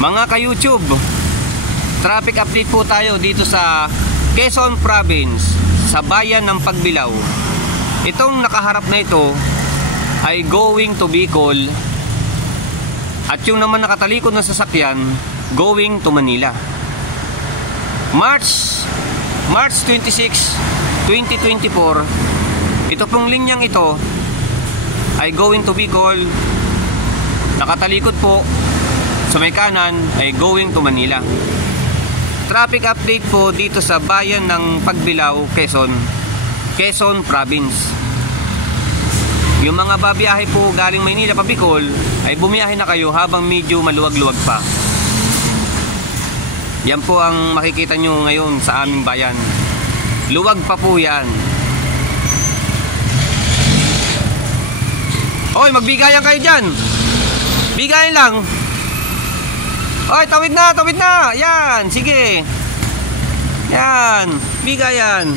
Mga ka-YouTube, traffic update po tayo dito sa Quezon Province, sa bayan ng Pagbilao. Itong nakaharap na ito ay going to Bicol, at yung naman nakatalikod na sasakyan going to Manila. March 26, 2024, ito pong linyang ito ay going to Bicol. Nakatalikod po sa may kanan ay going to Manila. Traffic update po dito sa bayan ng Pagbilao, Quezon Province. Yung mga babiyahe po galing Maynila pa Bicol ay bumiyahe na kayo habang medyo maluwag-luwag pa. Yan po ang makikita nyo ngayon sa aming bayan. Luwag pa po yan. Oy, magbigayan kayo dyan. Bigayan lang. Oy, tawid na. Yan, sige. Yan, bigayan.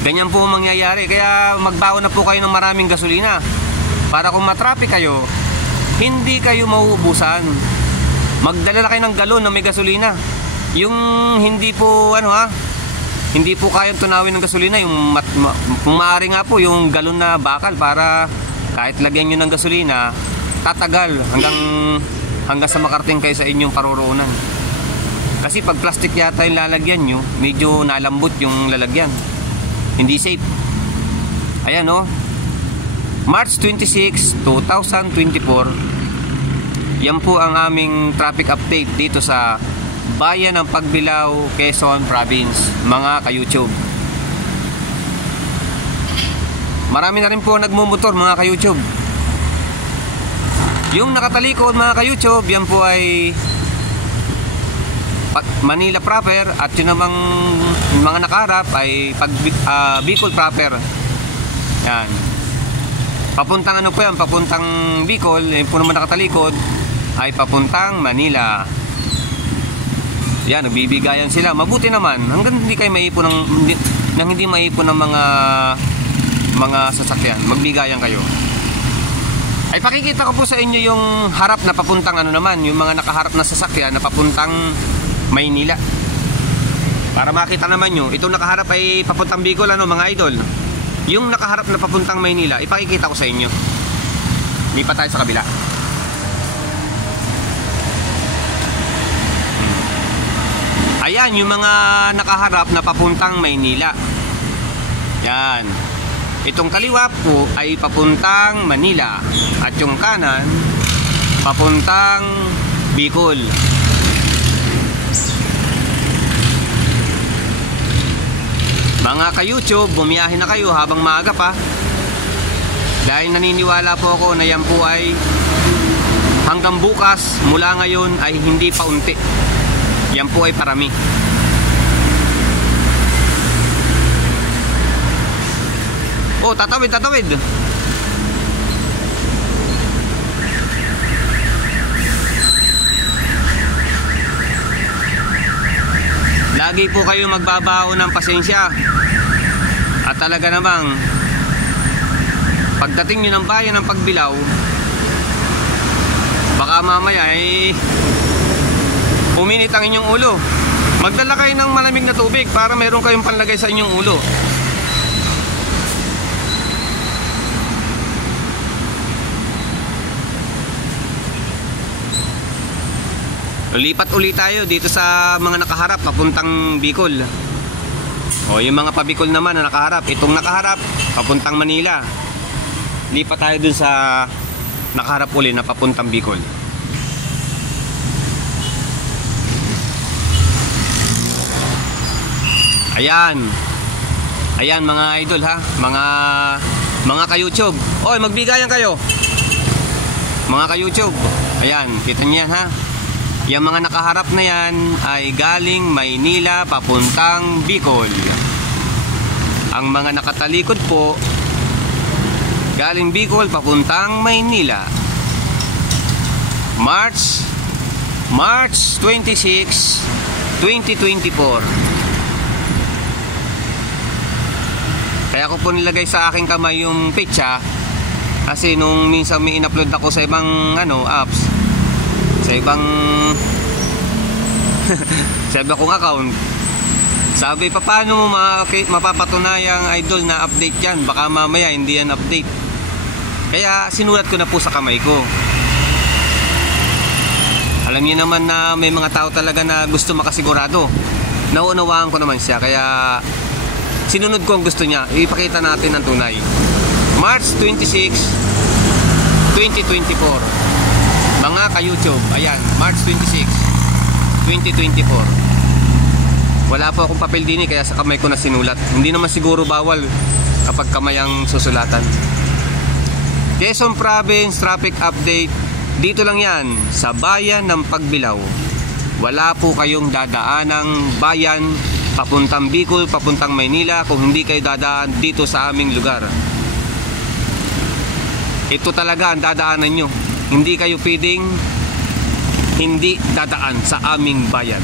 Ganyan po mangyayari. Kaya magbaon na po kayo ng maraming gasolina para kung matraffic kayo, hindi kayo mauubusan. Magdala na kayo ng galon na may gasolina. Yung hindi po hindi po kayang tunawin ng gasolina, yung kung maaari nga po yung galon na bakal, para kahit lagyan nyo ng gasolina, tatagal hanggang sa makarating kayo sa inyong paroroonan. Kasi pag plastic yata yung lalagyan nyo, medyo nalambot yung lalagyan, hindi safe. Ayan o, March 26, 2024, yan po ang aming traffic update dito sa bayan ng Pagbilao, Quezon Province, mga ka-YouTube. Marami na rin po nagmumotor, mga ka-YouTube. Yung nakatalikod, mga ka-YouTube, yan po ay Manila proper, at yun namang mga nakaharap ay Bicol proper. Yan. Papuntang ano po yan, papuntang Bicol. Yan po naman nakatalikod ay papuntang Manila. Yan, nagbibigayan sila. Mabuti naman, hanggang hindi kayo maipon hindi maipon ng mga sasakyan. Magbigayan kayo. Ay pakikita ko po sa inyo yung harap na papuntang yung mga nakaharap na sasakyan na papuntang Maynila. Para makita naman nyo, itong nakaharap ay papuntang Bicol, mga idol. Yung nakaharap na papuntang Maynila, ipakikita ko sa inyo. Lipat tayo sa kabila. Ayan, yung mga nakaharap na papuntang Maynila. Yan. Itong kaliwa po ay papuntang Manila, at yung kanan papuntang Bicol. Mga ka-YouTube, bumiyahe na kayo habang maaga pa, dahil naniniwala po ako na yan po ay hanggang bukas, mula ngayon ay hindi pa unti. Yan po ay parami. Oh, tatawid. Lagi po kayo magbabao ng pasensya. At talaga namang pagdating nyo ng bayan ng Pagbilao, baka mamaya ay uminit ang inyong ulo. Magdala kayo ng malamig na tubig para meron kayong panlagay sa inyong ulo. Lipat ulit tayo dito sa mga nakaharap papuntang Bicol. O yung mga pa-Bicol naman na nakaharap, itong nakaharap papuntang Manila. Lipat tayo dun sa nakaharap ulit na papuntang Bicol. Ayan mga idol ha, mga ka-YouTube. Oy, magbigayan kayo, mga ka-YouTube. Ayan, kita niyan ha. Yung mga nakaharap na yan ay galing Maynila papuntang Bicol. Ang mga nakatalikod po, galing Bicol papuntang Maynila. March 26, 2024. Kaya ko po nilagay sa aking kamay yung petsa Kasi nung minsan may in-upload ako sa ibang apps, sa ibang sa iba kong account, sabi pa paano mo mapapatunayang idol na update yan, baka mamaya hindi yan update. Kaya sinulat ko na po sa kamay ko. Alam niyo naman na may mga tao talaga na gusto makasigurado. Nauunawaan ko naman siya, kaya sinunod ko ang gusto niya. Ipakita natin ang tunay. March 26, 2024. Mga ka-YouTube, ayan, March 26, 2024. Wala po akong papel din kaya sa kamay ko na sinulat. Hindi naman siguro bawal kapag kamay ang susulatan. Quezon Province Traffic Update. Dito lang yan, sa bayan ng Pagbilao. Wala po kayong dadaanang bayan papuntang Bicol, papuntang Maynila kung hindi kayo dadaan dito sa aming lugar. Ito talaga ang dadaanan nyo. Hindi kayo pwedeng hindi dadaan sa aming bayan.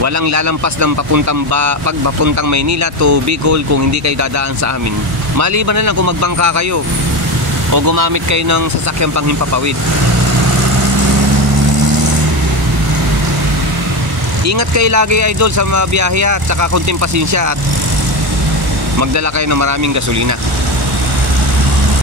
Walang lalampas ng papuntang Maynila to Bicol kung hindi kayo dadaan sa amin. Maliban na lang kung magbangka kayo o gumamit kayo ng sasakyang panghimpapawid. Ingat kayo lagi idol sa mga biyahe at saka konting pasensya at magdala kayo ng maraming gasolina.